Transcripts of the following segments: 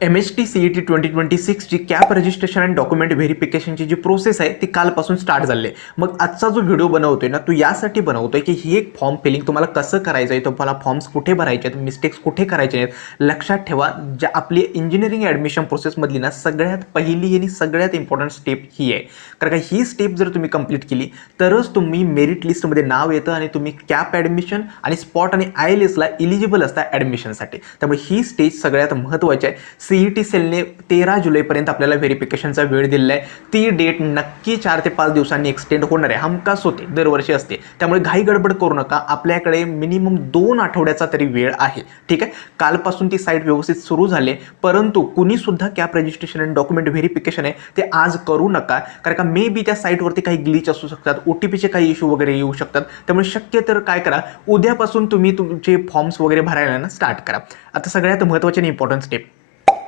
MHT CET 2026ची cap registration आणि document व्हेरिफिकेशनची जी process आहे ती कालपासून स्टार्ट झाली आहे. मग आजचा जो व्हिडिओ बनवतोय ना, तो यासाठी बनवतोय की ही एक फॉर्म फिलिंग तुम्हाला कसं करायचं आहे, तुम्हाला फॉर्म्स कुठे भरायचे आहेत, मिस्टेक्स कुठे करायचे आहेत. लक्षात ठेवा, ज्या आपली इंजिनिअरिंग ॲडमिशन प्रोसेसमधली ना सगळ्यात पहिली आणि सगळ्यात इम्पॉर्टंट स्टेप ही आहे. कारण का ही स्टेप जर तुम्ही कंप्लीट केली तरच तुम्ही मेरिट लिस्टमध्ये नाव येतं आणि तुम्ही कॅप ॲडमिशन आणि स्पॉट आणि ILSला इलिजिबल असता ॲडमिशनसाठी. त्यामुळे ही स्टेज सगळ्यात महत्त्वाची आहे. CET सेलने 13 जुलैपर्यंत आपल्याला व्हेरिफिकेशनचा वेळ दिलेला आहे. ती डेट नक्की 4 ते 5 दिवसांनी एक्सटेंड होणार आहे. हमखास होते, दरवर्षी असते. त्यामुळे घाई गडबड करू नका. आपल्याकडे मिनिमम 2 आठवड्याचा तरी वेळ आहे. ठीक आहे, कालपासून ती साईट व्यवस्थित सुरू झाली, परंतु कुणी सुद्धा कॅप रजिस्ट्रेशन आणि डॉक्युमेंट व्हेरिफिकेशन आहे ते आज करू नका. कारण का मे बी त्या साईटवरती काही ग्लिच असू शकतात, OTPचे काही इश्यू वगैरे येऊ शकतात. त्यामुळे शक्य तर काय करा, उद्यापासून तुम्ही तुमचे फॉर्म्स वगैरे भरायला ना स्टार्ट करा. आता सगळ्यात महत्त्वाची आणि इम्पॉर्टंट स्टेप,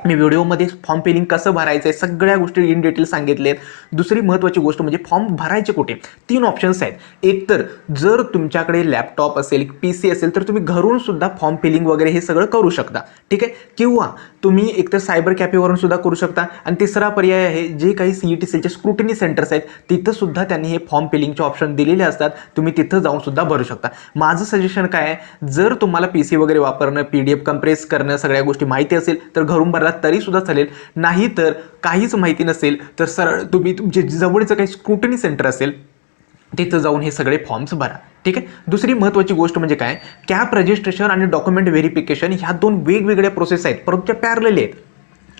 मी व्हिडिओमध्ये फॉर्म फिलिंग कसं भरायचं आहे सगळ्या गोष्टी इन डिटेल सांगितले आहेत. दुसरी महत्त्वाची गोष्ट म्हणजे फॉर्म भरायचे कुठे. 3 ऑप्शन्स आहेत. एक तर जर तुमच्याकडे लॅपटॉप असेल, PC असेल, तर तुम्ही घरून सुद्धा फॉर्म फिलिंग वगैरे हे सगळं करू शकता. ठीक आहे, किंवा तुम्ही एकतर सायबर कॅफेवरून सुद्धा करू शकता. आणि तिसरा पर्याय आहे, जे काही CET सेलचे स्क्रुटिनी सेंटर्स आहेत तिथं सुद्धा त्यांनी हे फॉर्म फिलिंगचे ऑप्शन दिलेले असतात. तुम्ही तिथं जाऊन सुद्धा भरू शकता. माझं सजेशन काय आहे, जर तुम्हाला PC वगैरे वापरणं, PDF कंप्रेस करणं, सगळ्या गोष्टी माहिती असेल तर घरून भरला तरी सुद्धा चालेल. नाही तर काहीच माहिती नसेल तर सरळ तुम्ही तुमचे जवळचं काही स्क्रुटिनी सेंटर असेल तिथं जाऊन हे सगळे फॉर्म्स भरा. ठीक आहे. दुसरी महत्त्वाची गोष्ट म्हणजे काय, कॅप रजिस्ट्रेशन आणि डॉक्युमेंट व्हेरिफिकेशन ह्या 2 वेगवेगळ्या प्रोसेस आहेत, परंतु त्या पॅरलल आहेत.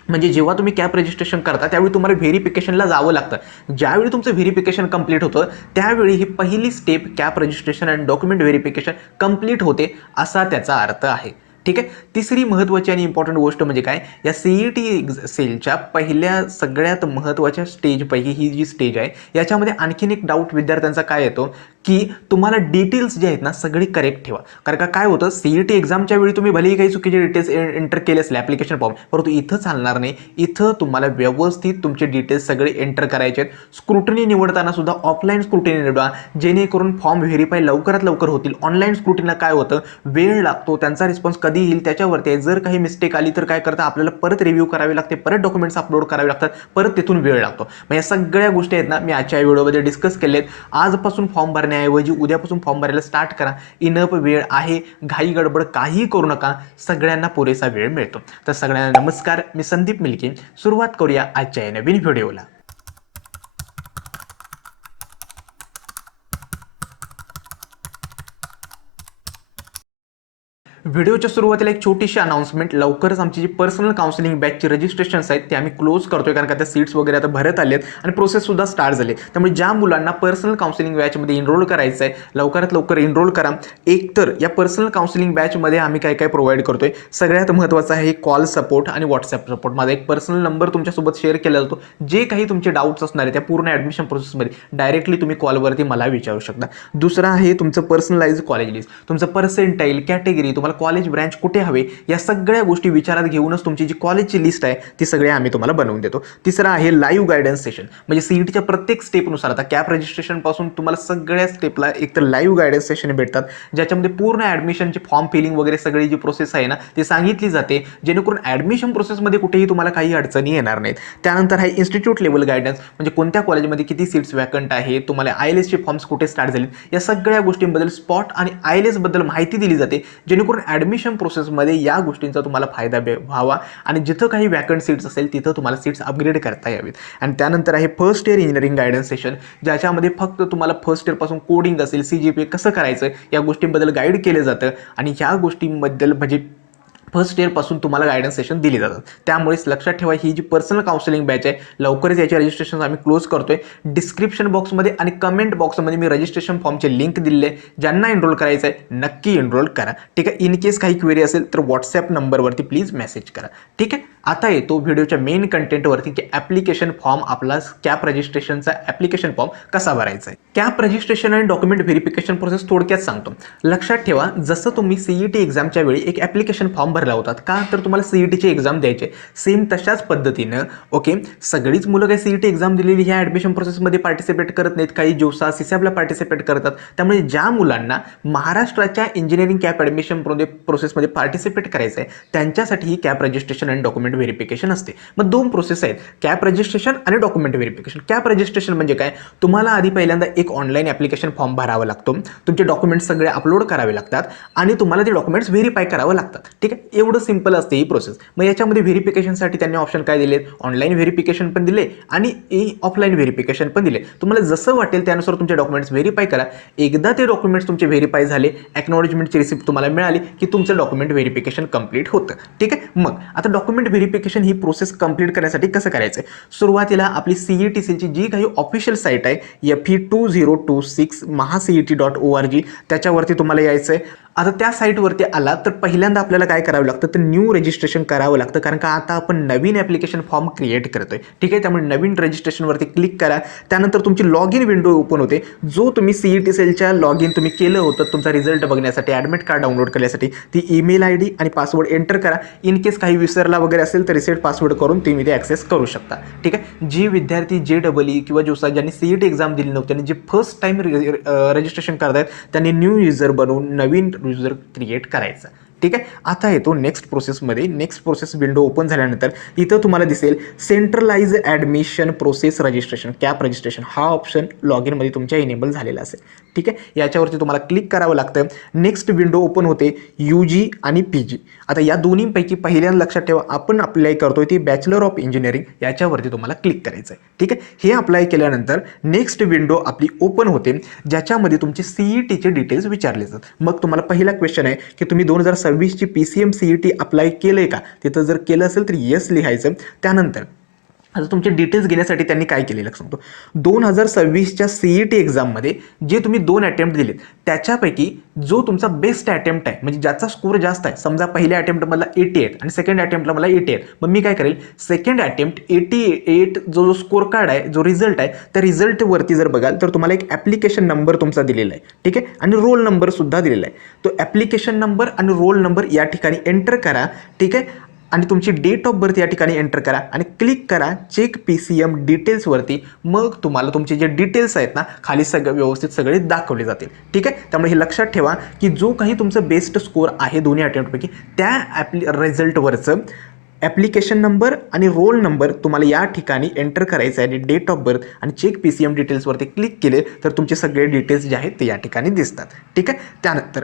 म्हणजे जेव्हा तुम्ही कॅप रजिस्ट्रेशन करता त्यावेळी तुम्हाला व्हेरिफिकेशनला जावं लागतं. ज्यावेळी तुमचं व्हेरिफिकेशन कंप्लीट होतं त्यावेळी ही पहिली स्टेप कॅप रजिस्ट्रेशन आणि डॉक्युमेंट व्हेरिफिकेशन कंप्लीट होते, असा त्याचा अर्थ आहे. ठीक आहे. तिसरी महत्त्वाची आणि इम्पॉर्टंट गोष्ट म्हणजे काय, या CET सेलच्या पहिल्या सगळ्यात महत्त्वाच्या स्टेजपैकी ही जी स्टेज आहे याच्यामध्ये आणखीन एक डाऊट विद्यार्थ्यांचा काय येतो की तुम्हाला डिटेल्स जे आहेत ना सगळी करेक्ट ठेवा. कारण का काय होतं, CET एक्झामच्या वेळी तुम्ही भलेही काही चुकीचे डिटेल्स एंटर केले असले ॲप्लिकेशन फॉर्म, परंतु इथं चालणार नाही. इथं तुम्हाला व्यवस्थित तुमचे डिटेल्स सगळे एंटर करायचे आहेत. स्क्रुटनी निवडताना सुद्धा ऑफलाईन स्क्रुटनी निवडा, जेणेकरून फॉर्म व्हेरीफाय लवकरात लवकर होतील. ऑनलाईन स्क्रुटनीला काय होतं, वेळ लागतो, त्यांचा रिस्पॉन्स कधी येईल त्याच्यावरती आहे. जर काही मिस्टेक आली तर काय करता, आपल्याला परत रिव्ह्यू करावी लागते, परत डॉक्युमेंट्स अपलोड करावे लागतात, परत तिथून वेळ लागतो. मग या सगळ्या गोष्टी आहेत ना मी आजच्या व्हिडिओमध्ये डिस्कस केले आहेत. आजपासून फॉर्म भरण्याऐवजी उद्यापासून फॉर्म भरायला स्टार्ट करा. इनफ वेळ आहे, घाई गडबड काही करू नका, सगळ्यांना पुरेसा वेळ मिळतो. तर सगळ्यांना नमस्कार, मी संदीप मिल्के. सुरुवात करूया आजच्या या नवीन व्हिडिओला. व्हिडिओच्या सुरुवातीला एक छोटीशी अनाउन्समेंट, लवकरच आमची जी पर्सनल काउन्सिलिंग बॅचची रजिस्ट्रेशन्स आहेत ते आम्ही क्लोज करतोय, कारण का त्या सीट्स वगैरे आता भरत आले आहेत आणि प्रोसेससुद्धा स्टार्ट झाली. त्यामुळे ज्या मुलांना पर्सनल काउन्सिलिंग बॅचमध्ये इनरोल करायचं आहे लवकरात लवकर इनरोल करा. एकतर या पर्सनल काउन्सिलिंग बॅचमध्ये आम्ही काय काय प्रोव्हाइड करतोय, सगळ्यात महत्त्वाचं आहे कॉल सपोर्ट आणि व्हॉट्सॲप सपोर्ट. माझा एक पर्सनल नंबर तुमच्यासोबत शेअर केला जातो. जे काही तुमचे डाऊट्स असणार आहे त्या पूर्ण ॲडमिशन प्रोसेसमध्ये डायरेक्टली तुम्ही कॉलवरती मला विचारू शकता. दुसरं आहे तुमचं पर्सनलाइज कॉलेज लिस्ट, तुमचं पर्सेंटाईल, कॅटेगरी, तुम्हाला कॉलेज ब्रँच कुठे हवे, या सगळ्या गोष्टी विचारात घेऊनच तुमची जी कॉलेजची लिस्ट आहे ती सगळी आम्ही तुम्हाला बनवून देतो. तिसरं आहे लाईव्ह गायडन्स सेशन, म्हणजे CETच्या प्रत्येक स्टेपनुसार आता कॅप रजिस्ट्रेशन पासून तुम्हाला सगळ्या स्टेपला एक तर लाईव्ह गायडन्स सेशन भेटतात, ज्याच्यामध्ये पूर्ण ॲडमिशनची फॉर्म फिलिंग वगैरे सगळी जी प्रोसेस आहे ना ती सांगितली जाते, जेणेकरून ॲडमिशन प्रोसेसमध्ये कुठेही तुम्हाला काही अडचणी येणार नाहीत. त्यानंतर आहे इन्स्टिट्यूट लेवल गायडन्स, म्हणजे कोणत्या कॉलेजमध्ये किती सीट्स वॅकंट आहे, तुम्हाला ILSचे फॉर्म्स कुठे स्टार्ट झालेत, या सगळ्या गोष्टींबद्दल स्पॉट आणि ILS बद्दल माहिती दिली जाते, जेणेकरून ॲडमिशन प्रोसेसमध्ये या गोष्टींचा तुम्हाला फायदा व्हावा आणि जिथं काही वॅकंट सीट्स असेल तिथं तुम्हाला सीट्स अपग्रेड करता यावेत. आणि त्यानंतर आहे first year engineering guidance session, ज्याच्यामध्ये फक्त तुम्हाला फर्स्ट इयरपासून कोडिंग असेल, CGPA कसं करायचं या गोष्टींबद्दल गाईड केलं जातं. आणि ह्या गोष्टींबद्दल म्हणजे फर्स्ट इयरपासून तुम्हाला गायडन्स सेशन दिली जातात. त्यामुळेच लक्षात ठेवा, ही जी पर्सनल काउन्सिलिंग बॅच आहे लवकरच याचे रजिस्ट्रेशन आम्ही क्लोज करतोय. डिस्क्रिप्शन बॉक्समध्ये आणि कमेंट बॉक्समध्ये मी रजिस्ट्रेशन फॉर्मचे लिंक दिले आहे, ज्यांना एनरोल करायचं आहे नक्की एनरोल करा. ठीक आहे. इन केस काही क्वेरी असेल तर व्हॉट्सॲप नंबरवरती प्लीज मेसेज करा. ठीक आहे. आता येतो व्हिडिओच्या मेन कंटेंटवरती की ॲप्लिकेशन फॉर्म, आपला कॅप रजिस्ट्रेशनचा ॲप्लिकेशन फॉर्म कसा भरायचा आहे. कॅप रजिस्ट्रेशन आणि डॉक्युमेंट व्हेरिफिकेशन प्रोसेस थोडक्यात सांगतो. लक्षात ठेवा, जसं तुम्ही CET एक्झामच्या वेळी एक ॲप्लिकेशन फॉर्म भरला होतात का, तर तुम्हाला CETची एक्झाम द्यायची. सेम तशाच पद्धतीनं ओके, सगळीच मुलं काही CET एक्झाम दिलेली ह्या ॲडमिशन प्रोसेसमध्ये पार्टिसिपेट करत नाहीत, काही जोसा CSABला पार्टिसिपेट करतात. त्यामुळे ज्या मुलांना महाराष्ट्राच्या इंजिनिअरिंग कॅप ॲडमिशन प्रोसेसमध्ये पार्टिसिपेट करायचं आहे त्यांच्यासाठी ही कॅप रजिस्ट्रेशन आणि डॉक्युमेंट व्हेरिफिकेशन असते. मग 2 प्रोसेस आहेत, कॅप रजिस्ट्रेशन आणि डॉक्युमेंट व्हेरिफिकेशन. कॅप रजिस्ट्रेशन म्हणजे काय, तुम्हाला आधी पहिल्यांदा एक ऑनलाईन ॲप्लिकेशन फॉर्म भरावा लागतो, तुमचे डॉक्युमेंट्स सगळे अपलोड करावे लागतात आणि तुम्हाला ते डॉक्युमेंट्स व्हेरीफाय करावं लागतात. ठीक आहे, एवढं सिंपल असते ही प्रोसेस. मग याच्यामध्ये व्हेरिफिकेशनसाठी त्यांनी ऑप्शन काय दिलेत, ऑनलाईन व्हेरिफिकेशन पण दिले आणि ऑफलाईन व्हेरिफिकेशन पण दिले. तुम्हाला जसं वाटेल त्यानुसार तुमचे डॉक्युमेंट्स व्हेरीफाय करा. एकदा ते डॉक्युमेंट्स तुमचे व्हेरीफाय झाले, ॲक्नॉलेजमेंटची रिसिप्ट तुम्हाला मिळाली की तुमचं डॉक्युमेंट व्हेरिफिकेशन कंप्लीट होतं. ठीक आहे, मग आता डॉक्युमेंट व्हेरिफिकेशन ही प्रोसेस कंप्लीट करण्यासाठी कसं करायचं आहे, सुरुवातीला आपली CETCची जी काही ऑफिशियल साईट आहे FE2026 mahaCET.org त्याच्यावरती तुम्हाला यायचं आहे. आता त्या साईटवरती आला तर पहिल्यांदा आपल्याला काय करावं लागतं, तर न्यू रजिस्ट्रेशन करावं लागतं, कारण का आता आपण नवीन ॲप्लिकेशन फॉर्म क्रिएट करतोय. ठीक आहे, त्यामुळे नवीन रजिस्ट्रेशनवरती क्लिक करा. त्यानंतर तुमची लॉग इन विंडो ओपन होते. जो तुम्ही CET सेलच्या लॉग इन तुम्ही केलं होतं तुमचा रिझल्ट बघण्यासाठी, ॲडमिट कार्ड डाउनलोड करण्यासाठी, ती ईमेल ID आणि पासवर्ड एंटर करा. इन केस काही विसरला वगैरे असेल तर रिसेट पासवर्ड करून तुम्ही ते ॲक्सेस करू शकता. ठीक आहे, जी विद्यार्थी JEE किंवा जोसा ज्यांनी CET एक्झाम दिली नव्हती आणि जे फर्स्ट टाइम रजिस्ट्रेशन करतायत त्यांनी न्यू युजर बनवून नवीन युजर क्रिएट करायचा. ठीक आहे, आता येतो नेक्स्ट प्रोसेसमध्ये. नेक्स्ट प्रोसेस विंडो ओपन झाल्यानंतर इथं तुम्हाला दिसेल centralise admission process registration, CAP registration. हा ऑप्शन लॉग इनमध्ये तुमच्या इनेबल झालेला असेल. ठीक आहे, याच्यावरती तुम्हाला क्लिक करावं लागतं. नेक्स्ट विंडो ओपन होते UG आणि PG. आता या दोन्हीपैकी पहिल्यांदा लक्षात ठेवा, आपण अप्लाय करतोय ती बॅचलर ऑफ इंजिनिअरिंग, याच्यावरती तुम्हाला क्लिक करायचं आहे. ठीक आहे, हे अप्लाय केल्यानंतर नेक्स्ट विंडो आपली ओपन होते, ज्याच्यामध्ये तुमचे CETचे डिटेल्स विचारले जातात. मग तुम्हाला पहिला क्वेश्चन आहे की तुम्ही 2026ची PCM CET अप्लाय केलंय का, तिथं जर केलं असेल तर येस लिहायचं. त्यानंतर आता तुमचे डिटेल्स घेण्यासाठी त्यांनी काय केलेलं सांगतो, 2026च्या CET एक्झाममध्ये जे तुम्ही 2 अटेम्प्ट दिलेत त्याच्यापैकी जो तुमचा बेस्ट अटेम्प्ट आहे, म्हणजे ज्याचा स्कोर जास्त आहे, समजा पहिल्या अटेम्प्टमधला 88 आणि सेकंड अटेम्प्टला मला 88, मग मी काय करेल, सेकंड अटेम्प्ट 88 जो स्कोर कार्ड आहे, जो रिझल्ट आहे, त्या रिझल्टवरती जर बघाल तर तुम्हाला एक ॲप्लिकेशन नंबर तुमचा दिलेला आहे. ठीक आहे, आणि रोल नंबर सुद्धा दिलेला आहे. तो ॲप्लिकेशन नंबर आणि रोल नंबर या ठिकाणी एंटर करा. ठीक आहे, आणि तुमची डेट ऑफ बर्थ या ठिकाणी एंटर करा आणि क्लिक करा चेक PCM डिटेल्सवरती. मग तुम्हाला तुमचे जे डिटेल्स आहेत ना खाली सगळं व्यवस्थित सगळे दाखवले जातील. ठीक आहे, त्यामुळे हे लक्षात ठेवा की जो काही तुमचं बेस्ट स्कोर आहे दोन्ही अटेम्प्टपैकी त्या रिझल्टवरचं ॲप्लिकेशन नंबर आणि रोल नंबर तुम्हाला या ठिकाणी एंटर करायचं आहे आणि डेट ऑफ बर्थ आणि चेक PCM डिटेल्सवरती क्लिक केले तर तुमचे सगळे डिटेल्स जे आहेत ते या ठिकाणी दिसतात. ठीक आहे, त्यानंतर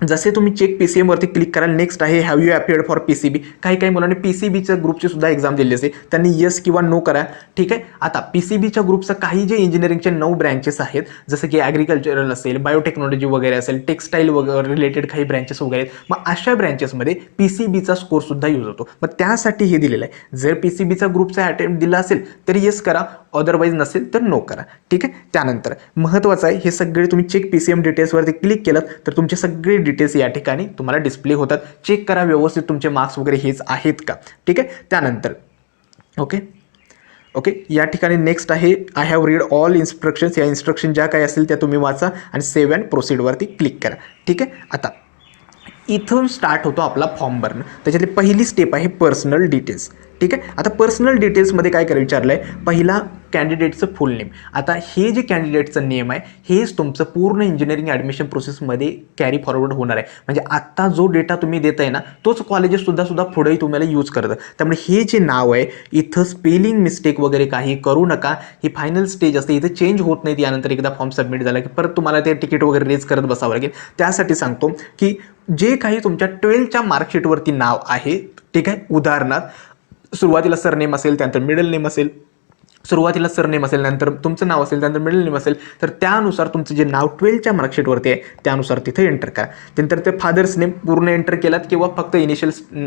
जसे तुम्ही चेक PCM वरती क्लिक कराल, नेक्स्ट आहे have you appeared for PCB. काही मुलांनी PCBच्या ग्रुपची सुद्धा एक्झाम दिली असेल, त्यांनी येस किंवा नो करा. ठीक आहे, आता PCBच्या ग्रुपचं काही जे इंजिनिअरिंगचे 9 ब्रँचेस आहेत, जसं की ॲग्रिकल्चरल असेल, बायोटेक्नॉलॉजी वगैरे असेल, टेक्स्टाईल वगैरे रिलेटेड काही ब्रँचेस वगैरे आहेत, मग अशा ब्रँचेसमध्ये PCBचा स्कोर सुद्धा यूज होतो. मग त्यासाठी हे दिलेलं आहे, जर PCBचा ग्रुपचा अटेम्प्ट दिला असेल तर येस करा, अदरवाईज नसेल तर नो करा. ठीक आहे, त्यानंतर महत्त्वाचं आहे, हे सगळे तुम्ही चेक PCM डिटेल्सवरती क्लिक केलं तर तुमचे सगळे डिटेल्स या ठिकाणी तुम्हाला डिस्प्ले होतात. चेक करा व्यवस्थित तुमचे मार्क्स वगैरे हेच आहेत का. ठीक आहे, त्यानंतर ओके या ठिकाणी नेक्स्ट आहे I have read all instructions. या इन्स्ट्रक्शन ज्या काही असतील त्या तुम्ही वाचा आणि सेव्ह अँड प्रोसीडवरती क्लिक करा. ठीक आहे, आता इथून स्टार्ट होतो आपला फॉर्म भरणं. त्याच्यातली पहिली स्टेप आहे पर्सनल डिटेल्स. ठीक आहे, आता पर्सनल डिटेल्समध्ये काय करायला विचारलं आहे, पहिला कॅन्डिडेटचं फुल नेम. आता हे जे कॅन्डिडेटचं नेम आहे हेच तुमचं पूर्ण इंजिनिअरिंग ॲडमिशन प्रोसेसमध्ये कॅरी फॉरवर्ड होणार आहे. म्हणजे आत्ता जो डेटा तुम्ही देत आहे ना तोच कॉलेजेससुद्धा पुढेही तुम्हाला यूज करतं. त्यामुळे हे जे नाव आहे इथं स्पेलिंग मिस्टेक वगैरे काही करू नका. ही फायनल स्टेज असते, इथं चेंज होत नाही. यानंतर एकदा फॉर्म सबमिट झाला की परत तुम्हाला ते तिकीट वगैरे रेज करत बसावं लागेल. त्यासाठी सांगतो की जे काही तुमच्या 12च्या मार्कशीटवरती नाव आहे, ठीक आहे, उदाहरणार्थ सुरुवातीला सरनेम असेल, त्यानंतर मिडल नेम असेल, सुरुवातीला सरनेम असेल, नंतर तुमचं नाव असेल, त्यानंतर मिडल नेम असेल, तर त्यानुसार तुमचं जे नाव 12च्या मार्कशीटवरती आहे त्यानुसार तिथे एंटर करा. त्यानंतर ते फादर्स नेम पूर्ण एंटर केलात किंवा फक्त इनिशियल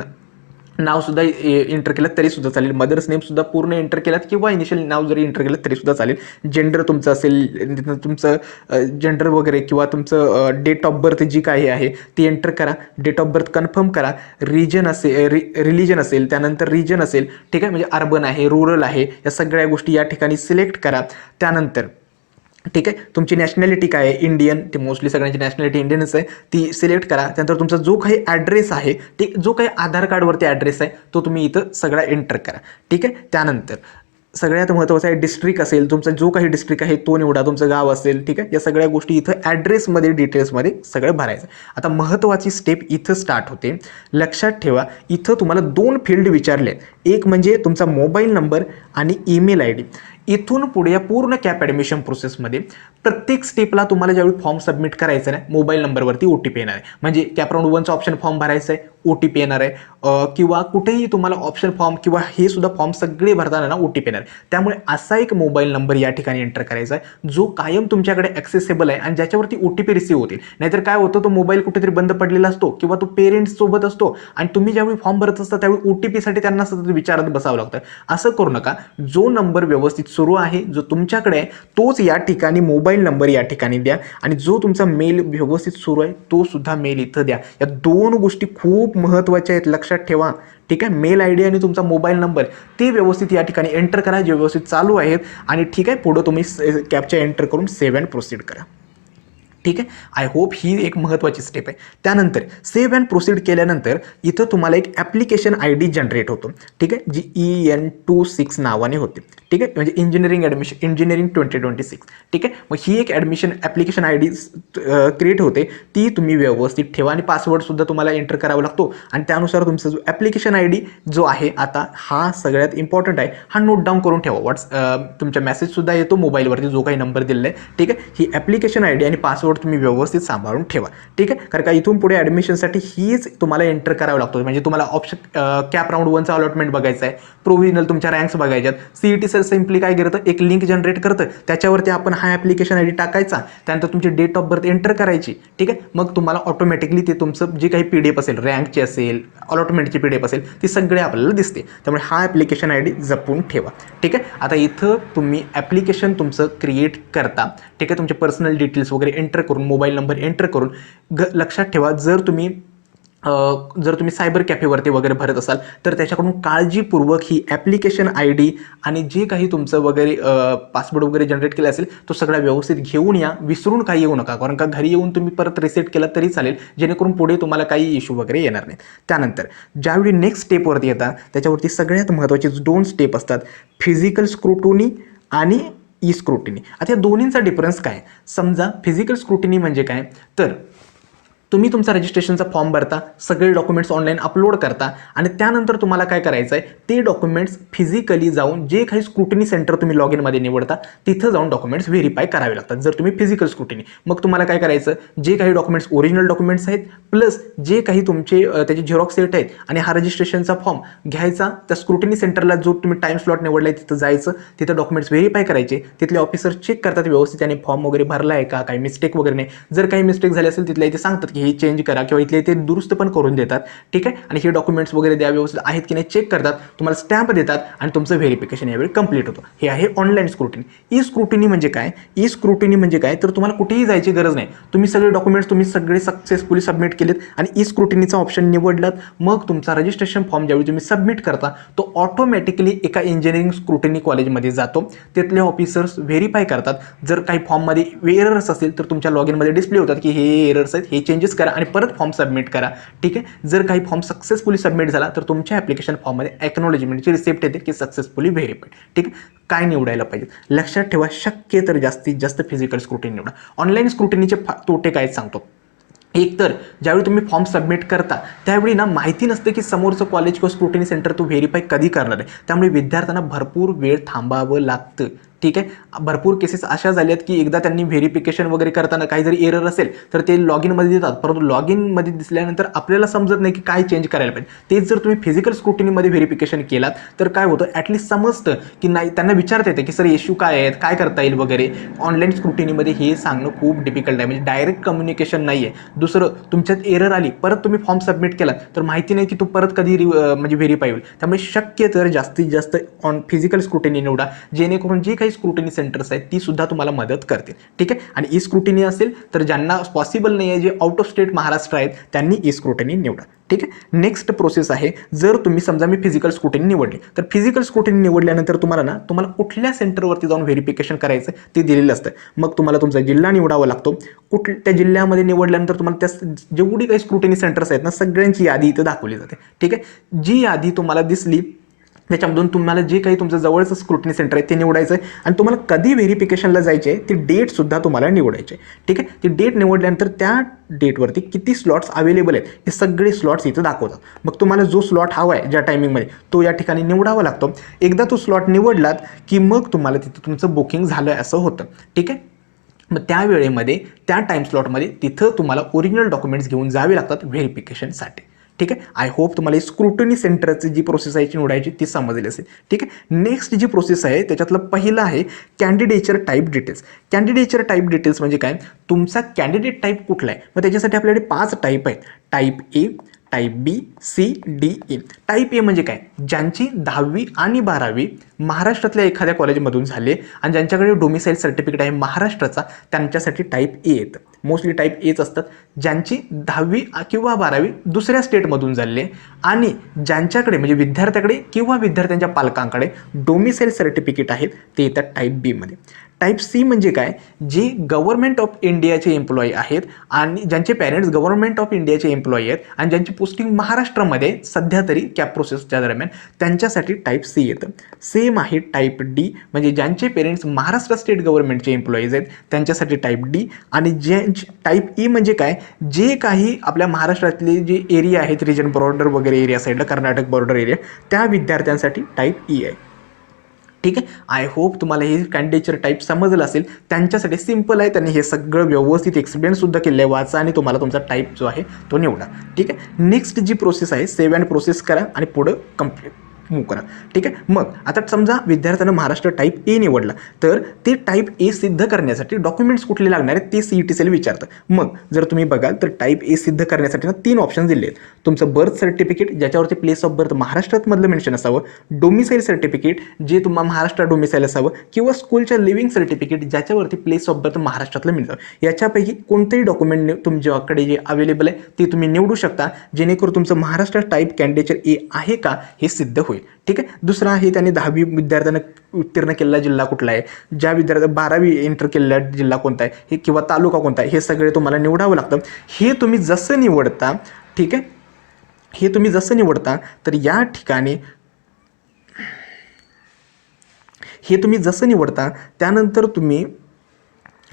नावसुद्धा एंटर केलं तरीसुद्धा चालेल. मदर्स नेमसुद्धा पूर्ण एंटर केलात किंवा इनिशियल नाव जरी एंटर केलं तरीसुद्धा चालेल. जेंडर तुमचं असेल, तुमचं जेंडर वगैरे किंवा तुमचं डेट ऑफ बर्थ जी काही आहे ती एंटर करा. डेट ऑफ बर्थ कन्फर्म करा. रिजन असेल, रिलिजन असेल, त्यानंतर रिजन असेल, ठीक आहे, म्हणजे अर्बन आहे, रुरल आहे, या सगळ्या गोष्टी या ठिकाणी सिलेक्ट करा. त्यानंतर ठीक आहे. तुमची नॅशनॅलिटी काय आहे, इंडियन, ते मोस्टली सगळ्यांची नॅशनॅलिटी इंडियनच आहे, ती सिलेक्ट करा. त्यानंतर तुमचा जो काही ॲड्रेस आहे, ठीक, जो काही आधार कार्डवरती ॲड्रेस आहे तो तुम्ही इथं सगळा एंटर करा. ठीक आहे. त्यानंतर सगळ्यात महत्त्वाचं आहे डिस्ट्रिक्ट असेल, तुमचा जो काही डिस्ट्रिक्ट आहे तो निवडा, तुमचं गाव असेल. ठीक आहे. या सगळ्या गोष्टी इथं ॲड्रेसमध्ये डिटेल्समध्ये सगळं भरायचं. आता महत्त्वाची स्टेप इथं स्टार्ट होते. लक्षात ठेवा, इथं तुम्हाला 2 फील्ड विचारले. एक म्हणजे तुमचा मोबाईल नंबर आणि ईमेल आय डी. इथून पुढे या पूर्ण कॅप ॲडमिशन प्रोसेसमध्ये प्रत्येक स्टेपला तुम्हाला ज्यावेळी फॉर्म सबमिट करायचं आहे, मोबाईल नंबरवरती OTP येणार आहे. म्हणजे कॅप राऊंड 1चा ऑप्शन फॉर्म भरायचा आहे, OTP येणार आहे. किंवा कुठेही तुम्हाला ऑप्शन फॉर्म किंवा हे सुद्धा फॉर्म सगळे भरताना ना OTP येणार आहे. त्यामुळे असा एक मोबाईल नंबर या ठिकाणी एंटर करायचा आहे जो कायम तुमच्याकडे ॲक्सेसेबल आहे आणि ज्याच्यावरती OTP रिसीव्ह होतील. नाहीतर काय होतं, तो मोबाईल कुठेतरी बंद पडलेला असतो किंवा तो पेरेंट्स सोबत असतो आणि तुम्ही ज्यावेळी फॉर्म भरत असता त्यावेळी OTPसाठी त्यांना सतत विचारत बसावं लागतं. असं करू नका. जो नंबर व्यवस्थित सुरू आहे, जो तुमच्याकडे आहे, तोच या ठिकाणी मोबाईल नंबर या ठिकाणी द्या आणि जो तुमचा मेल व्यवस्थित सुरू आहे तो सुद्धा मेल इथं द्या. या 2 गोष्टी खूप महत्त्वाच्या आहेत, लक्षात ठेवा. ठीक आहे. मेल आय डी आणि तुमचा मोबाईल नंबर ते व्यवस्थित या ठिकाणी एंटर करा, जे व्यवस्थित चालू आहेत. आणि ठीक आहे, पुढं तुम्ही कॅपचा एंटर करून सेव्ह अँड प्रोसीड करा. ठीक आहे. आय होप ही एक महत्त्वाची स्टेप आहे. त्यानंतर सेव्ह अँड प्रोसीड केल्यानंतर इथं तुम्हाला एक ॲप्लिकेशन ID जनरेट होतो. ठीक आहे. जी EN26 नावाने होते. ठीक आहे. म्हणजे इंजिनिअरिंग 2026. ठीक आहे. मग ही एक ॲप्लिकेशन ID क्रिएट होते, ती तुम्ही व्यवस्थित ठेवा आणि पासवर्डसुद्धा तुम्हाला एंटर करावा लागतो आणि त्यानुसार तुमचा जो ॲप्लिकेशन ID जो आहे, आता हा सगळ्यात इम्पॉर्टंट आहे, हा नोट डाऊन करून ठेवा. तुमच्या मेसेजसुद्धा येतो मोबाईलवरती जो काही नंबर दिलेला आहे. ठीक आहे. ही ॲप्लिकेशन ID आणि पासवर्ड तुम्ही व्यवस्थित सांभाळून ठेवा. ठीक आहे. कारण का इथून पुढे ॲडमिशनसाठी हीच तुम्हाला एंटर करावं लागतो. म्हणजे तुम्हाला ऑप्शन कॅप राऊंड 1चा अलॉटमेंट बघायचा आहे, प्रोव्हिजनल तुमच्या रँक्स बघायच्यात. CET सर सिम्पली काय करतं, एक लिंक जनरेट करतं, त्याच्यावरती आपण हा ॲप्लिकेशन ID टाकायचा, त्यानंतर तुमची डेट ऑफ बर्थ एंटर करायची. ठीक आहे. मग तुम्हाला ऑटोमॅटिकली ते तुमचं जे काही PDF असेल, रँकची असेल, अलॉटमेंटची PDF असेल, ती सगळे आपल्याला दिसते. त्यामुळे हा ॲप्लिकेशन ID जपून ठेवा. ठीक आहे. आता इथं तुम्ही ॲप्लिकेशन तुमचं क्रिएट करता. ठीक आहे. तुमचे पर्सनल डिटेल्स वगैरे एंटर करून, मोबाईल नंबर एंटर करून, लक्षात ठेवा, जर तुम्ही सायबर कॅफेवरती वगैरे भरत असाल तर त्याच्याकडून काळजीपूर्वक ही ॲप्लिकेशन ID आणि जे काही तुमचं वगैरे पासवर्ड वगैरे जनरेट केलं असेल तो सगळा व्यवस्थित घेऊन या. विसरून काही येऊ नका, कारण का घरी येऊन तुम्ही परत रिसेट केला तरी चालेल, जेणेकरून पुढे तुम्हाला काही इश्यू वगैरे येणार नाही. त्यानंतर ज्यावेळी नेक्स्ट स्टेपवरती येतात त्याच्यावरती सगळ्यात महत्त्वाचे 2 स्टेप असतात, फिजिकल स्क्रुटनी आणि ई स्क्रुटिनी. आता या दोन्हींचा डिफरन्स काय? समजा फिजिकल स्क्रुटिनी म्हणजे काय, तर तुम्ही तुमचा रजिस्ट्रेशनचा फॉर्म भरता, सगळे डॉक्युमेंट्स ऑनलाईन अपलोड करता आणि त्यानंतर तुम्हाला काय करायचं आहे, ते डॉक्युमेंट्स फिजिकली जाऊन जे काही स्क्रुटिनी सेंटर तुम्ही लॉग इनमध्ये निवडता तिथं जाऊन डॉक्युमेंट्स व्हेरीफाय करावे लागतात. जर तुम्ही फिजिकल स्क्रुटिनी, मग तुम्हाला काय करायचं, जे काही डॉक्युमेंट्स ओरिजिनल डॉक्युमेंट्स आहेत प्लस जे काही तुमचे त्याचे झेरॉक्स सेट आहेत आणि हा रजिस्ट्रेशनचा फॉर्म घ्यायचा, त्या स्क्रुटिनी सेंटरला जो तुम्ही टाइम स्लॉट निवडला आहे तिथं जायचं, तिथं डॉक्युमेंट्स व्हेरीफाय करायचे. तिथले ऑफिसर चेक करतात व्यवस्थित त्याने फॉर्म वगैरे भरला आहे का, काही मिस्टेक वगैरे नाही. जर काही मिस्टेक झाली असेल तिथल्या इथे सांगतात की हे चेंज करा किंवा इथले ते दुरुस्त पण करून देतात. ठीक आहे. आणि हे डॉक्युमेंट्स वगैरे द्या, व्यवस्थित आहेत की नाही चेक करतात, तुम्हाला स्टॅम्प देतात आणि तुमचं व्हेरिफिकेशन यावेळी कंप्लीट होतं. हे आहे ऑनलाईन स्क्रुटिनी. ई स्क्रुटिनी म्हणजे काय? ई स्क्रुटिनी म्हणजे काय, तर तुम्हाला कुठेही जायची गरज नाही. तुम्ही सगळे डॉक्युमेंट्स तुम्ही सगळे सक्सेसफुली सबमिट केलेत आणि ई स्क्रुटिनीचा ऑप्शन निवडलात, मग तुमचा रजिस्ट्रेशन फॉर्म ज्यावेळी तुम्ही सबमिट करता तो ऑटोमॅटिकली एका इंजिनिअरिंग स्क्रुटिनी कॉलेजमध्ये जातो. तिथले ऑफिसर्स व्हेरीफाय करतात. जर काही फॉर्ममध्ये एरर्स असेल तर तुमच्या लॉग इनमध्ये डिस्प्ले होतात की हे एरर्स आहेत, हे चेंजेस करा आणि परत फॉर्म सबमिट करा. ठीक आहे. जर काही फॉर्म सक्सेसफुली सबमिट झाला तर तुमच्या ॲप्लिकेशन फॉर्ममध्ये ॲक्नॉलेजमेंटची रिसिप्ट येते की सक्सेसफुली व्हेरीफाईड. ठीक आहे. काय निवडायला पाहिजे, लक्षात ठेवा, शक्य तर जास्तीत जास्त फिजिकल स्क्रुटिनी निवडा. ऑनलाईन स्क्रुटिनीचे तोटे काय सांगतो. एक तर ज्यावेळी तुम्ही फॉर्म सबमिट करता त्यावेळी ना माहिती नसते की समोरचं कॉलेज किंवा स्क्रुटिनी सेंटर तो व्हेरीफाय कधी करणार आहे. त्यामुळे विद्यार्थ्यांना भरपूर वेळ थांबावं लागतं. ठीक आहे. भरपूर केसेस अशा झाल्यात की एकदा त्यांनी व्हेरिफिकेशन वगैरे करताना काही जरी एरर असेल तर ते लॉग इनमध्ये देतात, परंतु लॉग इनमध्ये दिसल्यानंतर आपल्याला समजत नाही की काय चेंज करायला पाहिजे. तेच जर तुम्ही फिजिकल स्क्रुटिनीमध्ये व्हेरिफिकेशन केलात तर काय होतं, ॲटलिस्ट समजतं की नाही, त्यांना विचारता येते की सर इश्यू काय आहेत, काय करता येईल वगैरे. ऑनलाईन स्क्रुटिनीमध्ये हे सांगणं खूप डिफिकल्ट आहे, म्हणजे डायरेक्ट कम्युनिकेशन नाही आहे. दुसरं, तुमच्यात एरर आली, परत तुम्ही फॉर्म सबमिट केला तर माहिती नाही की तो परत कधी म्हणजे व्हेरीफाय होईल. त्यामुळे शक्य तर जास्तीत जास्त फिजिकल स्क्रुटिनी निवडा, जेणेकरून जे काही स्क्रुटिनी सेंटर्स आहेत ती सुद्धा तुम्हाला मदत करतील. ठीक आहे. आणि ई स्क्रुटिनी असेल तर ज्यांना पॉसिबल नाही आहे, जे आउट ऑफ स्टेट महाराष्ट्र आहेत त्यांनी ई स्क्रुटिनी निवडा. ठीक आहे. नेक्स्ट प्रोसेस आहे, जर तुम्ही समजा मी फिजिकल स्क्रुटिनी निवडली, तर फिजिकल स्क्रुटिनी निवडल्यानंतर तुम्हाला कुठल्या सेंटरवरती जाऊन व्हेरिफिकेशन करायचं ते दिलेलं असतं. मग तुम्हाला तुमचा जिल्हा निवडावा लागतो. त्या जिल्ह्यामध्ये निवडल्यानंतर तुम्हाला त्या जेवढी काही स्क्रुटिनी सेंटर्स आहेत ना, सगळ्यांची यादी इथं दाखवली जाते. ठीक आहे. जी यादी तुम्हाला दिसली त्याच्यामधून तुम्हाला जे काही तुमचं जवळचं स्क्रुटिनी सेंटर आहे ते निवडायचं आहे आणि तुम्हाला कधी व्हेरिफिकेशनला जायचे आहे ती डेटसुद्धा तुम्हाला निवडायची आहे. ठीक आहे. ती डेट निवडल्यानंतर त्या डेटवरती किती स्लॉट्स अवेलेबल आहेत हे सगळे स्लॉट्स इथं दाखवतात. मग तुम्हाला जो स्लॉट हवा आहे ज्या टायमिंगमध्ये तो या ठिकाणी निवडावा लागतो. एकदा तो स्लॉट निवडलात की मग तुम्हाला तिथं तुमचं बुकिंग झालं असं होतं. ठीक आहे. मग त्या वेळेमध्ये त्या टाईम स्लॉटमध्ये तिथं तुम्हाला ओरिजिनल डॉक्युमेंट्स घेऊन जावे लागतात व्हेरिफिकेशनसाठी. ठीक आहे. आय होप तुम्हाला ही स्क्रुटिनी सेंटरची जी प्रोसेस आहे निवडायची ती समजली असेल. ठीक आहे. नेक्स्ट जी प्रोसेस आहे त्याच्यातलं पहिलं आहे कॅन्डिडेचर टाईप डिटेल्स. कॅन्डिडेचर टाईप डिटेल्स म्हणजे काय, तुमचा कॅन्डिडेट टाईप कुठला आहे. मग त्याच्यासाठी आपल्याकडे 5 टाईप आहेत. Type A, type B, C, D, E. Type A म्हणजे काय, ज्यांची 10वी आणि 12वी महाराष्ट्रातल्या एखाद्या कॉलेजमधून झाले आणि ज्यांच्याकडे डोमिसाईल सर्टिफिकेट आहे महाराष्ट्राचा त्यांच्यासाठी टाईप ए येतं. मोस्टली टाईप एच असतात. ज्यांची 10वी किंवा 12वी दुसऱ्या स्टेटमधून झाले आणि ज्यांच्याकडे म्हणजे विद्यार्थ्याकडे किंवा विद्यार्थ्यांच्या पालकांकडे डोमिसाईल सर्टिफिकेट आहेत ते येतात टाईप बीमध्ये. टाईप सी म्हणजे काय, जे गव्हर्नमेंट ऑफ इंडियाचे एम्प्लॉई आहेत आणि ज्यांचे पॅरेंट्स गव्हर्नमेंट ऑफ इंडियाचे एम्प्लॉई आहेत आणि ज्यांची पोस्टिंग महाराष्ट्रामध्ये सध्या तरी कॅप प्रोसेसच्या दरम्यान त्यांच्यासाठी टाईप सी येतं. सेम आहे टाईप डी म्हणजे ज्यांचे पेरेंट्स महाराष्ट्र स्टेट गव्हर्नमेंटचे एम्प्लॉईज आहेत त्यांच्यासाठी टाईप डी. आणि टाईप ई म्हणजे काय, जे काही आपल्या महाराष्ट्रातले जे एरिया आहेत रिजन बॉर्डर वगैरे एरिया साईडला कर्नाटक बॉर्डर एरिया त्या विद्यार्थ्यांसाठी टाईप ई आहे. ठीक आहे. आय होप तुम्हाला हे कॅन्डिडेचर टाईप समजलं असेल. त्यांच्यासाठी सिम्पल आहे, त्यांनी हे सगळं व्यवस्थित एक्सप्लेनसुद्धा केलं आहे. वाचा आणि तुम्हाला तुमचा टाईप जो आहे तो निवडा. ठीक आहे. नेक्स्ट जी प्रोसेस आहे सेव्ह अँड प्रोसेस करा आणि पुढं कंप्लीट मूव्ह करा. ठीक आहे. मग आता समजा विद्यार्थ्यानं महाराष्ट्र टाईप ए निवडला तर ते टाईप ए सिद्ध करण्यासाठी डॉक्युमेंट्स कुठले लागणार आहेत ते CET सेल विचारतं. मग जर तुम्ही बघाल तर टाईप ए सिद्ध करण्यासाठी ना 3 ऑप्शन दिले आहेत. तुमचं बर्थ सर्टिफिकेट ज्याच्यावरती प्लेस ऑफ बर्थ महाराष्ट्रातमधलं मेन्शन असावं, डोमिसाईल सर्टिफिकेट जे तुम्हाला महाराष्ट्र डोमिसाईल असावं किंवा स्कूलच्या लिव्हिंग सर्टिफिकेट ज्याच्यावरती प्लेस ऑफ बर्थ महाराष्ट्रातलं मिळतं. याच्यापैकी कोणतेही डॉक्युमेंट तुमच्याकडे जे अवेलेबल आहे ते तुम्ही निवडू शकता जेणेकरून तुमचं महाराष्ट्र टाईप कॅन्डिडेचर ए आहे का हे सिद्ध होईल. ठीक आहे. दुसरा आहे त्याने 10वी विद्यार्थ्यानं उत्तीर्ण केलेला जिल्हा कुठला आहे, ज्या विद्यार्थ्या 12वी एंटर केलेला जिल्हा कोणता आहे हे किंवा तालुका कोणता आहे हे सगळे तुम्हाला निवडावं लागतं. हे तुम्ही जसं निवडता, ठीक आहे, हे तुम्ही जसं निवडता तर या ठिकाणी हे तुम्ही जसं निवडता त्यानंतर तुम्ही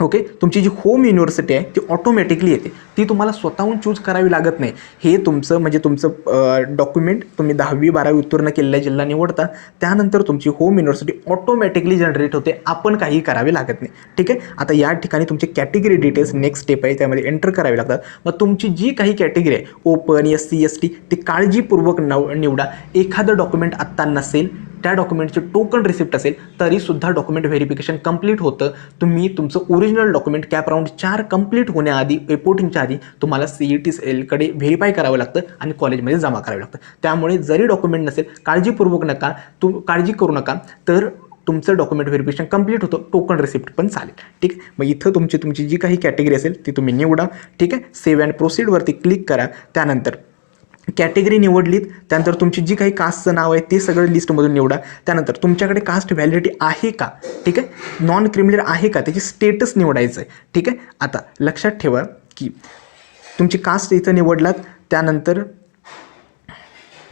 ओके तुमची जी होम युनिव्हर्सिटी आहे ती ऑटोमॅटिकली येते. ती तुम्हाला स्वतःहून चूज करावी लागत नाही. हे तुमचं म्हणजे तुमचं डॉक्युमेंट तुम्ही 10वी 12वी उत्तीर्ण केलेला जिल्हा निवडता त्यानंतर तुमची होम युनिव्हर्सिटी ऑटोमॅटिकली जनरेट होते. आपण काही करावे लागत नाही. ठीक आहे. आता या ठिकाणी तुमचे कॅटेगरी डिटेल्स नेक्स्ट स्टेप आहे त्यामध्ये एंटर करावे लागतात. मग तुमची जी काही कॅटेगरी आहे ओपन SC ST ते काळजीपूर्वक निवडा. एखादं डॉक्युमेंट आत्ता नसेल त्या डॉक्युमेंटचे टोकन रिसिप्ट असेल तरीसुद्धा डॉक्युमेंट व्हेरिफिकेशन कंप्लीट होतं. तुम्ही तुमचं original document cap round 4 complete होण्याआधी रिपोर्टिंगच्या आधी तुम्हाला CET सेलकडे व्हेरीफाय करावं लागतं आणि कॉलेजमध्ये जमा करावं लागतं. त्यामुळे जरी डॉक्युमेंट नसेल काळजी करू नका तर तुमचं डॉक्युमेंट व्हेरिफिकेशन कंप्लीट होतं. टोकन रिसिप्ट पण चालेल. ठीक आहे. मग इथं तुमची जी काही कॅटेगरी असेल ती तुम्ही निवडा. ठीक आहे. सेव्ह अँड प्रोसीडवरती क्लिक करा. त्यानंतर कॅटेगरी निवडलीत त्यानंतर तुमची जी काही कास्टचं नाव आहे ते सगळं लिस्टमधून निवडा. त्यानंतर तुमच्याकडे कास्ट व्हॅलिडिटी आहे का, ठीक आहे, नॉन क्रिमिनल आहे का त्याची स्टेटस निवडायचं आहे. ठीक आहे. आता लक्षात ठेवा की तुमची कास्ट इथं निवडलात त्यानंतर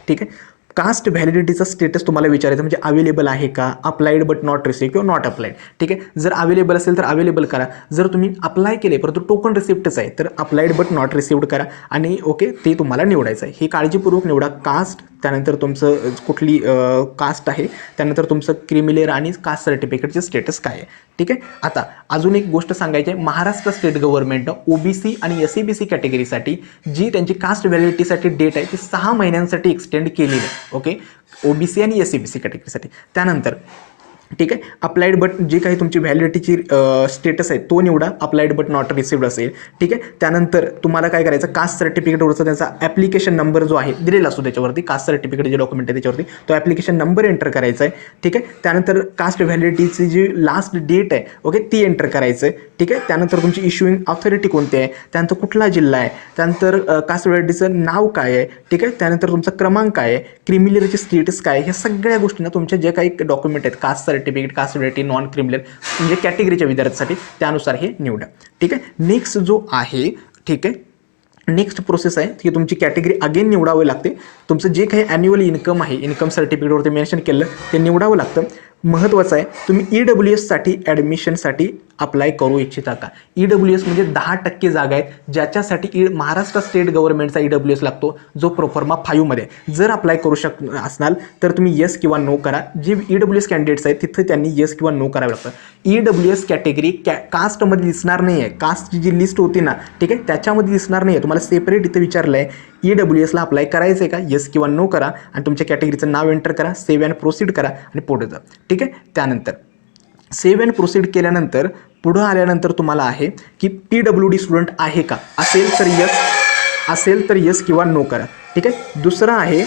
ठीक आहे कास्ट व्हॅलिडिटीचा स्टेटस तुम्हाला विचारायचं म्हणजे अवेलेबल आहे का, अप्लाइड बट नॉट रिसिव्ह किंवा नॉट अप्लाइड. ठीक आहे. जर अवेलेबल असेल तर अवेलेबल करा. जर तुम्ही अप्लाय केले परंतु टोकन रिसिप्टच आहे तर अप्लाइड बट नॉट रिसिव्ड करा आणि ओके ते तुम्हाला निवडायचं आहे. हे काळजीपूर्वक निवडा. कास्ट त्यानंतर तुमचं कुठली कास्ट आहे त्यानंतर तुमचं क्रिमिलेअर आणि कास्ट सर्टिफिकेटचे स्टेटस काय आहे. ठीक आहे. आता अजून एक गोष्ट सांगायची आहे. महाराष्ट्र स्टेट गव्हर्नमेंटनं OBC आणि SCBC कॅटेगरीसाठी जी त्यांची कास्ट व्हॅलिडिटीसाठी डेट आहे ती 6 महिन्यांसाठी एक्सटेंड केलेली आहे. ओके OBC आणि SCBC कॅटेगरीसाठी. त्यानंतर ठीक आहे. अप्लाइड बट जे काही तुमची व्हॅलिडिटीची स्टेटस आहे तो निवडा, अप्लाइड बट नॉट रिसिव्ड असेल. ठीक आहे. त्यानंतर तुम्हाला काय करायचं, कास्ट सर्टिफिकेटवरचा त्याचा ॲप्लिकेशन नंबर जो आहे दिलेला असतो त्याच्यावरती, कास्ट सर्टिफिकेट जे डॉक्युमेंट आहे त्याच्यावरती तो ॲप्लिकेशन नंबर एंटर करायचा आहे. ठीक आहे. त्यानंतर कास्ट व्हॅलिडिटीची जी लास्ट डेट आहे ओके ती एंटर करायचं आहे. ठीक आहे. त्यानंतर तुमची इश्युइंग ऑथॉरिटी कोणती आहे, त्यानंतर कुठला जिल्हा आहे, त्यानंतर कास्ट व्हॅलिडिटीचं नाव काय आहे. ठीक आहे. त्यानंतर तुमचा क्रमांक काय आहे, क्रिमिनलची स्टेटस काय आहे, ह्या सगळ्या गोष्टींना तुमच्या जे काही डॉक्युमेंट आहेत, caste certificate, caste validity, non criminal म्हणजे कॅटेगरीच्या विद्यार्थ्यासाठी त्यानुसार हे निवडा. ठीक आहे. नेक्स्ट जो आहे, ठीक आहे, नेक्स्ट प्रोसेस आहे की तुमची कॅटेगरी अगेन निवडावी लागते. तुमचं जे काही ॲन्युअल इन्कम आहे, इन्कम सर्टिफिकेटवरती मेन्शन केलं ते निवडावं लागतं. महत्त्वाचं आहे, तुम्ही EWSसाठी ॲडमिशनसाठी अप्लाय करू इच्छिता का. EWS म्हणजे 10% जागा आहेत ज्याच्यासाठी महाराष्ट्र स्टेट गव्हर्नमेंटचा EWS लागतो जो प्रोफॉर्मा 5मध्ये. जर अप्लाय करू असणार तर तुम्ही येस किंवा नो करा. जे EWS कॅन्डिडेट्स आहेत तिथं त्यांनी येस किंवा नो करावं लागतं. EWS कॅटेगरी कास्टमध्ये दिसणार नाही आहे, कास्टची जी लिस्ट होती ना, ठीक आहे, त्याच्यामध्ये दिसणार नाही आहे. तुम्हाला सेपरेट इथं विचारलं आहे EWSला अप्लाय करायचं आहे का, येस किंवा नो करा आणि तुमच्या कॅटेगरीचं नाव एंटर करा, सेव्ह अँड प्रोसीड करा आणि पुढे जा. ठीक आहे. त्यानंतर सेव्ह अँड प्रोसीड केल्यानंतर पुढं आल्यानंतर तुम्हाला आहे की PWD स्टुडंट आहे का, असेल तर येस किंवा नो करा. ठीक आहे. दुसरं आहे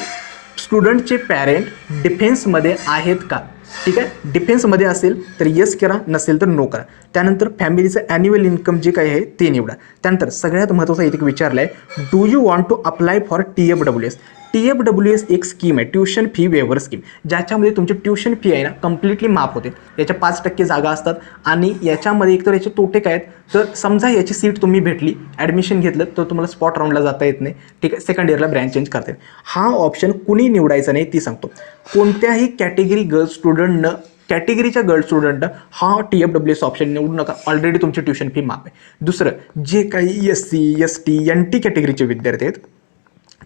स्टुडंटचे पॅरेंट डिफेन्समध्ये आहेत का. ठीक आहे. डिफेन्समध्ये असेल तर येस करा, नसेल तर नो करा. त्यानंतर फॅमिलीचं ॲन्युअल इन्कम जे काही आहे ते निवडा. त्यानंतर सगळ्यात महत्त्वाचं इथे विचारलं आहे, do you want to apply for TFWS. TFWS एक स्कीम आहे, ट्युशन फी वेवर स्कीम, ज्याच्यामध्ये तुमची ट्युशन फी आहे ना कंप्लिटली माफ होते. याच्या 5% जागा असतात आणि याच्यामध्ये एकतर याचे तोटे काय आहेत, तर समजा याची सीट तुम्ही भेटली, ॲडमिशन घेतलं तर तुम्हाला स्पॉट राऊंडला जाता येत नाही. ठीक आहे. सेकंड इयरला ब्रँच चेंज करता येईल. हा ऑप्शन कुणी निवडायचा नाही ती सांगतो. कोणत्याही कॅटेगरीच्या गर्ल स्टुडंटनं हा TFWS ऑप्शन निवडू नका. ऑलरेडी तुमची ट्युशन फी माफ आहे. दुसरं, जे काही SC ST NT कॅटेगरीचे विद्यार्थी आहेत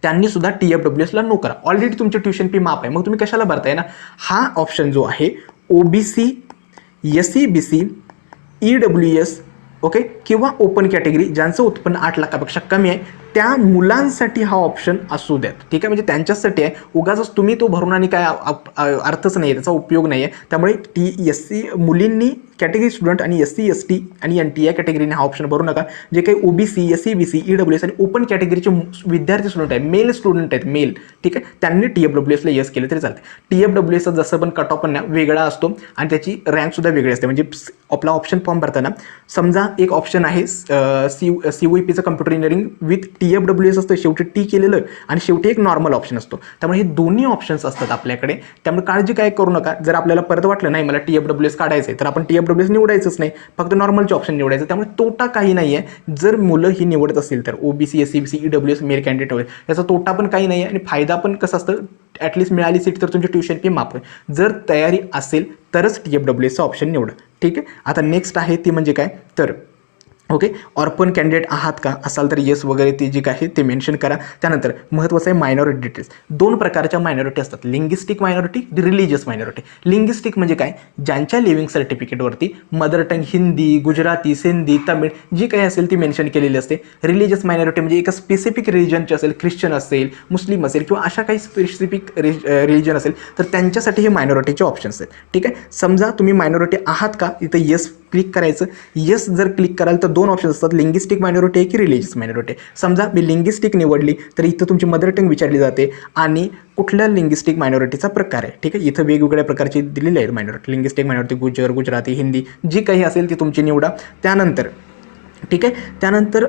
त्यांनी सुद्धा TFWSला नो करा. ऑलरेडी तुमची ट्युशन फी माफ आहे, मग तुम्ही कशाला भरताय ना. हा ऑप्शन जो आहे OBC SC BC EWS okay किंवा ओपन कॅटेगरी ज्यांचं उत्पन्न 8 लाखापेक्षा कमी आहे त्या मुलांसाठी हा ऑप्शन असू द्यात. ठीक आहे. म्हणजे त्यांच्यासाठी आहे, उगाच तुम्ही तो भरून आणि काय अर्थच नाही आहे, त्याचा उपयोग नाही आहे. त्यामुळे SC मुलींनी कॅटेगरी स्टुडंट आणि SC ST आणि NT या कॅटेगरीने हा ऑप्शन भरू नका. जे काही OBC SC BC EWS आणि ओपन कॅटेगरीचे विद्यार्थी स्टुडंट आहे, मेल स्टुडंट आहेत, मेल, ठीक आहे, त्यांनी TFWSला येस केलं तरी चालते. TFWSचा जसं पण कट ऑफ पण वेगळा असतो आणि त्याची रँकसुद्धा वेगळी असते. म्हणजे आपला ऑप्शन फॉर्म भरताना समजा एक ऑप्शन आहे COEPचं कम्प्युटर इंजिनिअरिंग विथ TFWS असतं, शेवटी T केलेलं आणि शेवटी एक नॉर्मल ऑप्शन असतो. त्यामुळे हे दोन्ही ऑप्शन्स असतात आपल्याकडे. त्यामुळे काळजी काय करू नका. जर आपल्याला परत वाटलं नाही मला TFWS काढायचं आहे तर आपण TFWS निवडायचंच नाही, फक्त नॉर्मलचे ऑप्शन निवडायचं. त्यामुळे तोटा काही नाही आहे जर मुलं ही निवडत असेल तर. OBC SC BC EWS mail candidate होईल, याचा तोटा पण काही नाही आहे आणि फायदा पण कसं असतं, ॲटलिस्ट मिळाली सीट तर तुमची ट्युशन फी माफ आहे. जर तयारी असेल तरच TFWSचा ऑप्शन निवडा. ठीक आहे. आता नेक्स्ट आहे ती म्हणजे काय तर ओके, ऑर्फन कॅन्डिडेट आहात का, असाल तर येस वगैरे ते जे काय आहे ते मेन्शन करा. त्यानंतर महत्त्वाचं आहे मायनॉरिटी डिटेल्स. 2 प्रकारच्या मायनॉरिटी असतात, linguistic minority, religious minority. Linguistic म्हणजे काय, ज्यांच्या लिव्हिंग सर्टिफिकेटवरती मदर टंग हिंदी, गुजराती, सिंधी, तमिळ जी काही असेल ती मेन्शन केलेली असते. रिलिजियस मायनॉरिटी म्हणजे एका स्पेसिफिक रिलिजनची असेल, ख्रिश्चन असेल, मुस्लिम असेल किंवा अशा काही स्पेसिफिक रिलिजन असेल तर त्यांच्यासाठी हे मायनॉरिटीचे ऑप्शन्स आहेत. ठीक आहे. समजा तुम्ही मायनॉरिटी आहात का, इथं येस क्लिक करायचं. येस जर क्लिक कराल तर 2 ऑप्शन असतात, लिंग्विस्टिक मायनॉरिटी आहे की रिलिजियस मायनॉरिटी. समजा मी लिंग्विस्टिक निवडली तर इथं तुमची मदर टंग विचारली जाते आणि कुठल्या लिंग्विस्टिक मायनॉरिटीचा प्रकार आहे. ठीक आहे. इथं वेगवेगळ्या प्रकारची दिलेली आहेत minority. Linguistic minority Gujarati, Hindi जी काही असेल ती तुमची निवडा. त्यानंतर ठीक आहे. त्यानंतर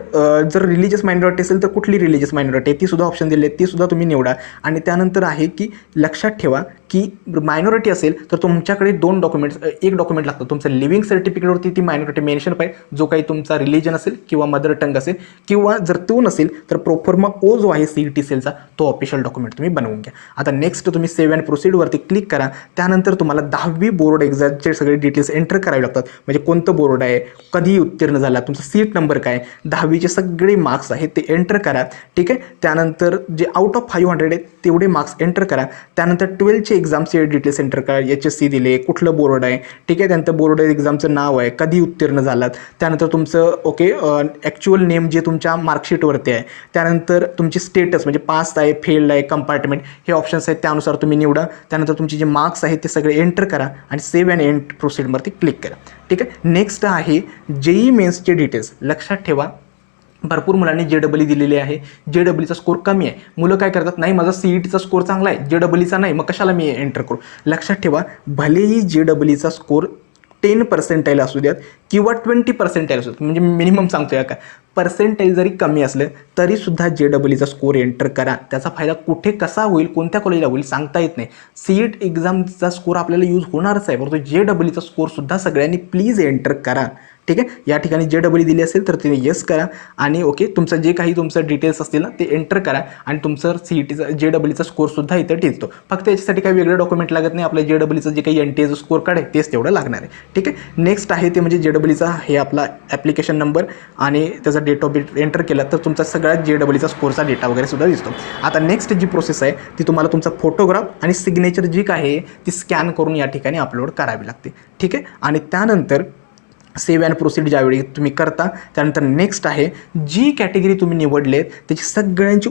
जर रिलिजियस मायनॉरिटी असेल तर कुठली रिलिजियस मायनॉरिटी आहे ती सुद्धा ऑप्शन दिले आहेत, ती सुद्धा तुम्ही निवडा. आणि त्यानंतर आहे की लक्षात ठेवा की मायनॉरिटी असेल तर तुमच्याकडे 2 डॉक्युमेंट्स, एक डॉक्युमेंट लागतं तुमचं लिव्हिंग सर्टिफिकेटवरती ती मायनॉरिटी मेन्शन पाहिजे, जो काही तुमचा रिलिजन असेल किंवा मदर टंग असेल, किंवा जर तो नसेल तर प्रोफॉर्मा O जो आहे CET सेलचा तो ऑफिशियल डॉक्युमेंट तुम्ही बनवून घ्या. आता नेक्स्ट तुम्ही सेव्ह अँड प्रोसीडवरती क्लिक करा. त्यानंतर तुम्हाला 10वी बोर्ड एक्झामचे सगळे डिटेल्स एंटर करावे लागतात. म्हणजे कोणतं बोर्ड आहे, कधी उत्तीर्ण झाला, तुमचा सीट नंबर काय, 10वीचे सगळे मार्क्स आहेत ते एंटर करा. ठीक आहे. त्यानंतर जे आउट ऑफ 500 आहेत तेवढे मार्क्स एंटर करा. त्यानंतर 12चे एक्झामचे डिटेल्स एंटर करा, HSC दिले, कुठलं बोर्ड आहे, ठीक आहे, त्यानंतर बोर्ड एक्झामचं नाव आहे, कधी उत्तीर्ण झालात, त्यानंतर तुमचं ॲक्च्युअल नेम जे तुमच्या मार्कशीटवरती आहे, त्यानंतर तुमची स्टेटस म्हणजे पास आहे, फेल्ड आहे, कंपार्टमेंट हे ऑप्शन्स आहेत, त्यानुसार तुम्ही निवडा. त्यानंतर तुमचे जे मार्क्स आहेत ते सगळे एंटर करा आणि सेव्ह अँड एंड प्रोसीडवरती क्लिक करा. ठीक आहे. नेक्स्ट आहे JEE मेन्सचे डिटेल्स. लक्षात ठेवा, भरपूर मुलांनी JEE दिलेली आहे, JEEचा स्कोर कमी आहे. मुलं काय करतात, नाही माझा CETचा स्कोर चांगला आहे, JEEचा नाही, मग कशाला मी एंटर करू. लक्षात ठेवा, भलेही JEEचा स्कोर 10% असू द्यात किंवा 20% असू द्यात, म्हणजे मिनिमम सांगतोय का, पर्सेंटेज जरी कमी असलं तरीसुद्धा JEEचा स्कोर एंटर करा. त्याचा फायदा कुठे कसा होईल, कोणत्या कॉलेजला होईल सांगता येत नाही. CET एक्झामचा स्कोर आपल्याला यूज होणारच आहे, परंतु JEEचा स्कोरसुद्धा सगळ्यांनी प्लीज एंटर करा. ठीक आहे. या ठिकाणी JEE दिली असेल तर तुम्ही येस करा आणि तुमचं जे काही तुमचं डिटेल्स असतील ना ते एंटर करा आणि तुमचं CETचा JEEचा स्कोरसुद्धा इथं ठेचतो. फक्त याच्यासाठी काही वेगळं डॉक्युमेंट लागत नाही, आपल्या JEEचं जे काही NTA स्कोर कार्ड आहे तेच तेवढं लागणार आहे. ठीक आहे. नेक्स्ट आहे ते म्हणजे JEEचा हे आपला ॲप्लिकेशन नंबर आणि त्याचा डेट ऑफ बर्थ एंटर केला तर तुमचा सगळ्यात JEEचा स्कोरचा डेटा वगैरे सुद्धा दिसतो. आता नेक्स्ट जी प्रोसेस आहे ती तुम्हाला तुमचा फोटोग्राफ आणि सिग्नेचर जी काय आहे ती स्कॅन करून या ठिकाणी अपलोड करावी लागते. ठीक आहे. आणि त्यानंतर सेव्ह अँड प्रोसीड ज्यावेळी तुम्ही करता त्यानंतर नेक्स्ट आहे जी कॅटेगरी तुम्ही निवडलेत त्याची सगळ्यांची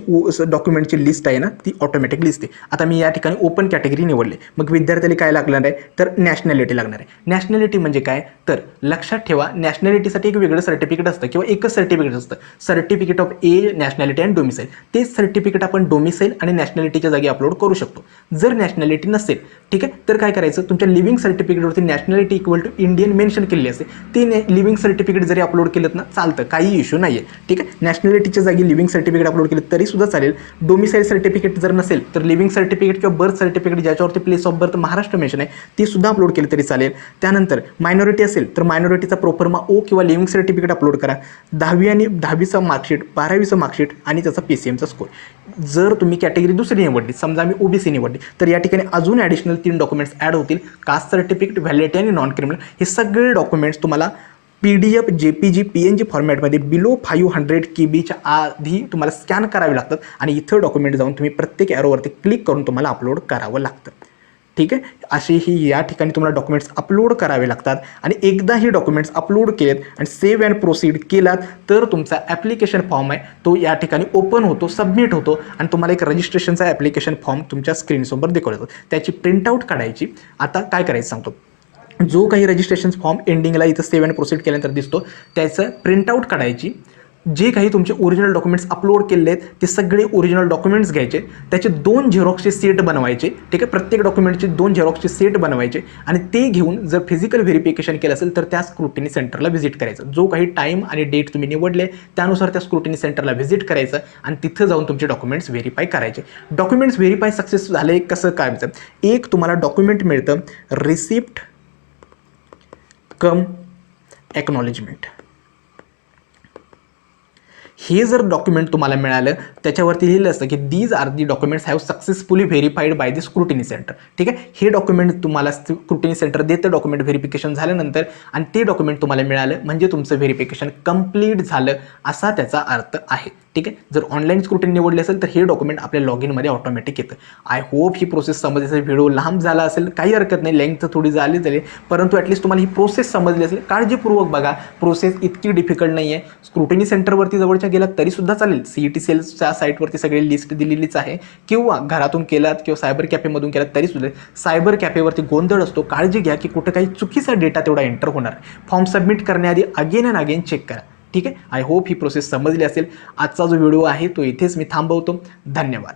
डॉक्युमेंटची लिस्ट आहे ना ती ऑटोमॅटिक लिस्ट आहे. आता मी या ठिकाणी ओपन कॅटेगरी निवडले, मग विद्यार्थ्याला काय लागणार आहे तर नॅशनॅलिटी लागणार आहे. नॅशनॅलिटी म्हणजे काय तर लक्षात ठेवा, नॅशनॅलिटीसाठी एक वेगळं सर्टिफिकेट असतं किंवा एकच सर्टिफिकेट असतं, certificate of nationality and domicile. तेच सर्टिफिकेट आपण डोमिसाईल आणि नॅशनॅलिटीच्या जागी अपलोड करू शकतो. जर नॅशनॅलिटी नसेल, ठीक आहे, तर काय करायचं, तुमच्या लिव्हिंग सर्टिफिकेटवरती nationality equal to Indian mention केलेली असते, ते लिव्हिंग सर्टिफिकेट जरी अपलोड केलं ना चालतं, काही इश्यू नाही आहे. ठीक आहे. नॅशनॅलिटीच्या जागी लिव्हिंग सर्टिफिकेट अपलोड केलं तरीसुद्धा चालेल. डोमिसाईल सर्टिफिकेट जर नसेल तर लिव्हिंग सर्टिफिकेट किंवा बर्थ सर्टिफिकेट ज्याच्यावरती place of birth Maharashtra mention आहे ती सुद्धा अपलोड केली तरी चालेल. त्यानंतर मायनॉरिटी असेल तर मायनॉरिटीचा प्रोफर्मा O किंवा लिव्हिंग सर्टिफिकेट अपलोड करा. 10वी आणि 10वीचं मार्कशीट, 12वीचं मार्कशीट आणि त्याचा PCMचा स्कोर. जर तुम्ही कॅटेगरी दुसरी निवडली, समजा मी OBC निवडली, तर या ठिकाणी अजून ॲडिशनल 3 डॉक्युमेंट्स ॲड होतील. कास्ट सर्टिफिकेट, व्हॅलिडिटी आणि नॉन क्रिमिनल हे सगळे डॉक्युमेंट्स तुम्हाला PDF, JPG, PNG फॉर्मॅटमध्ये बिलो 500 KBच्या आधी तुम्हाला स्कॅन करावे लागतात आणि इथं डॉक्युमेंट जाऊन तुम्ही प्रत्येक ॲरोवरती क्लिक करून तुम्हाला अपलोड करावं लागतं. ठीक आहे. अशी ही या ठिकाणी तुम्हाला डॉक्युमेंट्स अपलोड करावे लागतात आणि एकदा हे डॉक्युमेंट्स अपलोड केलेत आणि सेव्ह अँड प्रोसीड केलात तर तुमचा ॲप्लिकेशन फॉर्म आहे तो या ठिकाणी ओपन होतो, सबमिट होतो आणि तुम्हाला एक रजिस्ट्रेशनचा ॲप्लिकेशन फॉर्म तुमच्या स्क्रीनसमोर दाखवला जातो. त्याची प्रिंटआउट काढायची. आता काय करायचं सांगतो, जो काही रजिस्ट्रेशन फॉर्म एंडिंगला इथं सेव्ह अँड प्रोसीड केल्यानंतर दिसतो त्याचं प्रिंटआउट काढायची. जे काही तुमचे ओरिजिनल डॉक्युमेंट्स अपलोड केले आहेत ते सगळे ओरिजिनल डॉक्युमेंट्स घ्यायचे, त्याचे 2 झेरॉक्सचे सेट बनवायचे. ठीक आहे. प्रत्येक डॉक्युमेंटचे 2 झेरॉक्सचे सेट बनवायचे आणि ते घेऊन जर फिजिकल व्हेरिफिकेशन केलं असेल तर त्या स्क्रुटिनी सेंटरला व्हिजिट करायचं. जो काही टाईम आणि डेट तुम्ही निवडले त्यानुसार त्या स्क्रुटिनी सेंटरला व्हिजिट करायचं आणि तिथं जाऊन तुमचे डॉक्युमेंट्स व्हेरीफाय करायचे. डॉक्युमेंट्स व्हेरीफाय सक्सेस झाले कसं काय, एक तुम्हाला डॉक्युमेंट मिळतं रिसिप्ट कम एक्नॉलेजमेंट. हे जर डॉक्युमेंट तुम्हाला मिळालं त्याच्यावरती लिहिलं असतं की these are the documents have successfully verified by the scrutiny centre. ठीक आहे. हे डॉक्युमेंट तुम्हाला स्क्रुटिनी सेंटर देतं डॉक्युमेंट व्हेरिफिकेशन झाल्यानंतर आणि ते डॉक्युमेंट तुम्हाला मिळालं म्हणजे तुमचं व्हेरिफिकेशन कंप्लीट झालं असा त्याचा अर्थ आहे. ठीक आहे. जर ऑनलाईन स्क्रुटिनी निवडली असेल तर हे डॉक्युमेंट आपल्या लॉगिनमध्ये ऑटोमॅटिक येतं. आय होप ही प्रोसेस समजली. व्हिडिओ लांब झाला असेल काही हरकत नाही, लेंथ थोडी झाली परंतु ॲटलीस्ट तुम्हाला ही प्रोसेस समजली असेल. काळजीपूर्वक बघा, प्रोसेस इतकी डिफिकल्ट नाही आहे. स्क्रुटिनी सेंटरवरती जवळच्या गेलात तरीसुद्धा चालेल. CET सेल्सच्या साईटवरती सगळी लिस्ट दिलेलीच आहे किंवा घरातून केलात किंवा सायबर कॅफेमधून केलात तरीसुद्धा. सायबर कॅफेवरती गोंधळ असतो, काळजी घ्या की कुठं काही चुकीचा डेटा तेवढा एंटर होणार. फॉर्म सबमिट करण्याआधी अगेन अँड अगेन चेक करा. ठीक आहे. आय होप ही प्रोसेस समजली असेल. आजचा जो व्हिडिओ आहे तो इथेच मी थांबवतो. धन्यवाद.